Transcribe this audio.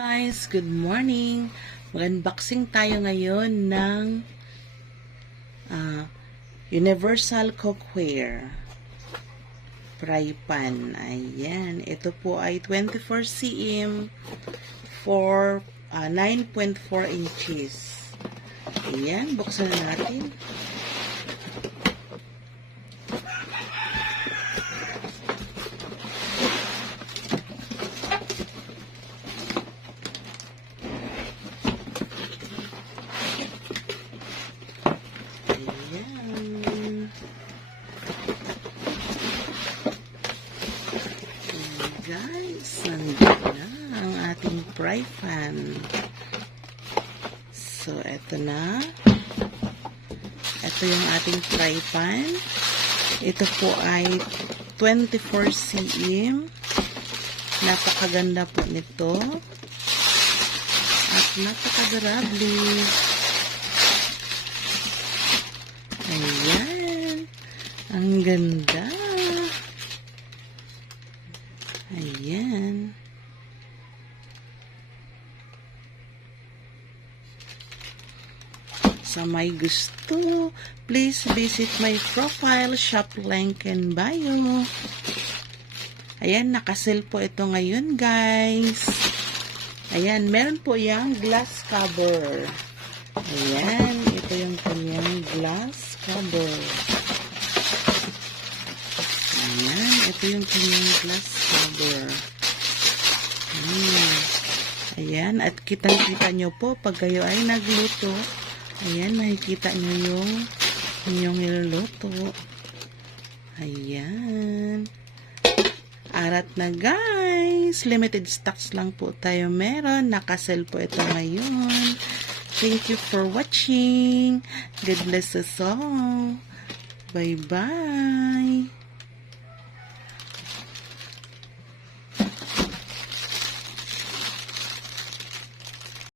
Guys, good morning. Mag-unboxing tayo ngayon ng Universal Cookware fry pan. Ayan, ito po ay 24 cm for 9.4 inches. Ayan, buksan na natin. Guys, nandito na ang ating fry pan. So, eto na. Ito yung ating fry pan. Ito po ay 24 cm. Napakaganda po nito. At napakagarable. Ayan. Ang ganda. Ayan. Sa may gusto, please visit my profile, shop link and bio. Ayan, nakasale po ito ngayon, guys. Ayan, meron po yung glass cover. Ayan, ito yung kanyang glass cover. Ayan, ito yung kanyang glass cover. Ayan, at kitang-kita nyo po pag kayo ay nagluto. Ayan, nakikita nyo yung inyong niluluto. Ayan. Arat na guys. Limited stocks lang po tayo meron. Nakasell po ito ngayon. Thank you for watching. God bless us all. Bye-bye.